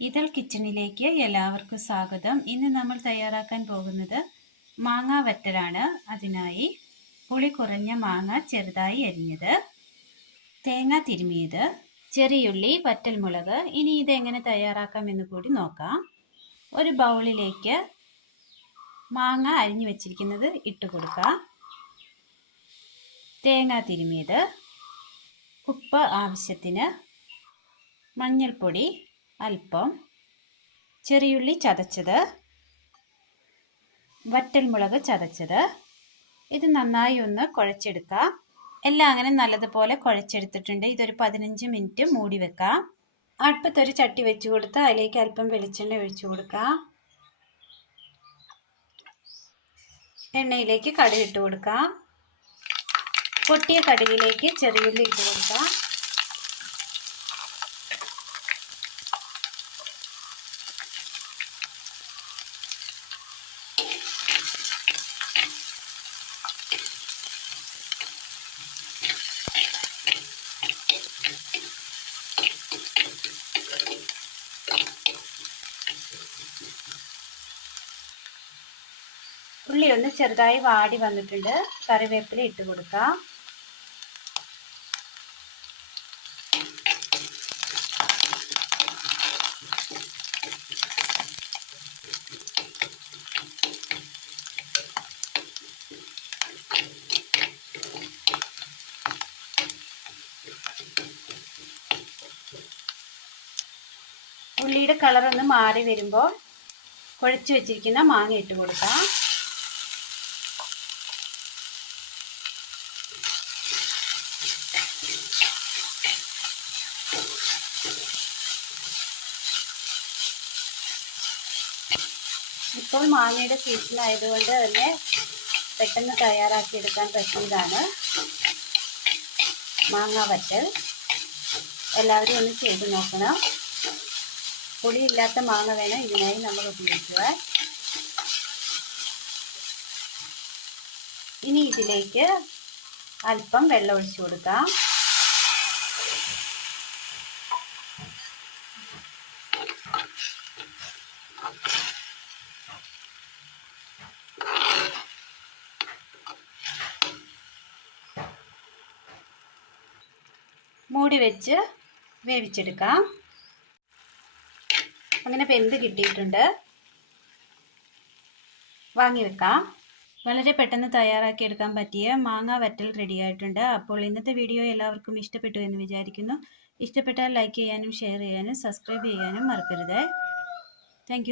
ഇതൾ കിച്ചണിലേക്ക് എല്ലാവർക്കും സ്വാഗതം. ഇന്ന് നമ്മൾ തയ്യാറാക്കാൻ പോകുന്നത് മാങ്ങ വറ്റലാണ്. അതിനായി പുളി കുറഞ്ഞ മാങ്ങ ചെറുതായി അരിഞ്ഞത്. തേങ്ങ തിരുമിയത്. ചെറിയുള്ളി വറ്റൽമുളക്. ഇനി ഇതെങ്ങനെ തയ്യാറാക്കാമെന്ന് കൂടി നോക്കാം. ഒരു ബൗളിലേക്ക് മാങ്ങ അരിഞ്ഞു വെച്ചിരിക്കുന്നത് ഇട്ട് കൊടുക്കാം. തേങ്ങ തിരുമിയത്. ഉപ്പ് ആവശ്യത്തിന് മഞ്ഞൾപ്പൊടി അല്പം ചെറിയുള്ളി ചതച്ചത്. വറ്റൽമുളക് ചതച്ചത്. ഇത് നന്നായി ഒന്ന് കുഴച്ചെടുക്കാം. എല്ലാം അങ്ങനെ നല്ലതുപോലെ കുഴച്ചെടുത്തിട്ടുണ്ട്. ഇതൊരു പതിനഞ്ച് മിനിറ്റ് മൂടി വെക്കാം. അടുപ്പത്തൊരു ചട്ടി വെച്ച് കൊടുത്ത് അതിലേക്ക് അല്പം വെളിച്ചെണ്ണ ഒഴിച്ചു കൊടുക്കാം. എണ്ണയിലേക്ക് കടുക് ഇട്ട് കൊടുക്കാം. പൊട്ടിയ കടുകിലേക്ക് ചെറിയുള്ളി ഇട്ട് കൊടുക്കാം. ഉള്ളി ഒന്ന് ചെറുതായി വാടി വന്നിട്ടുണ്ട്. കറിവേപ്പില ഇട്ട് കൊടുക്കാം. ഉള്ളിയുടെ കളറൊന്ന് മാറി വരുമ്പോൾ കുഴച്ച് വെച്ചിരിക്കുന്ന മാങ്ങ ഇട്ട് കൊടുക്കാം. ഇപ്പോൾ മാങ്ങയുടെ സീസൺ ആയതുകൊണ്ട് തന്നെ പെട്ടെന്ന് തയ്യാറാക്കിയെടുക്കാൻ പറ്റിയതാണ്. മാങ്ങ വറ്റൽ. എല്ലാവരും ഒന്ന് ചെയ്ത് നോക്കണം. പുളിയില്ലാത്ത മാങ്ങ വേണം ഇതിനായി നമ്മൾ ഉപയോഗിക്കുക. ഇനി ഇതിലേക്ക് അല്പം വെള്ളം ഒഴിച്ചു കൊടുക്കാം. മൂടി വെച്ച് വേവിച്ചെടുക്കാം. അങ്ങനെ വെന്ത് കിട്ടിയിട്ടുണ്ട്? വാങ്ങി വെക്കാം. വളരെ പെട്ടെന്ന് തയ്യാറാക്കിയെടുക്കാൻ പറ്റിയ മാങ്ങ വറ്റൽ റെഡി ആയിട്ടുണ്ട്. അപ്പോൾ ഇന്നത്തെ വീഡിയോ എല്ലാവർക്കും ഇഷ്ടപ്പെട്ടു എന്ന് വിചാരിക്കുന്നു. ഇഷ്ടപ്പെട്ടാൽ ലൈക്ക് ചെയ്യാനും ഷെയർ ചെയ്യാനും സബ്സ്ക്രൈബ് ചെയ്യാനും മറക്കരുത്. താങ്ക്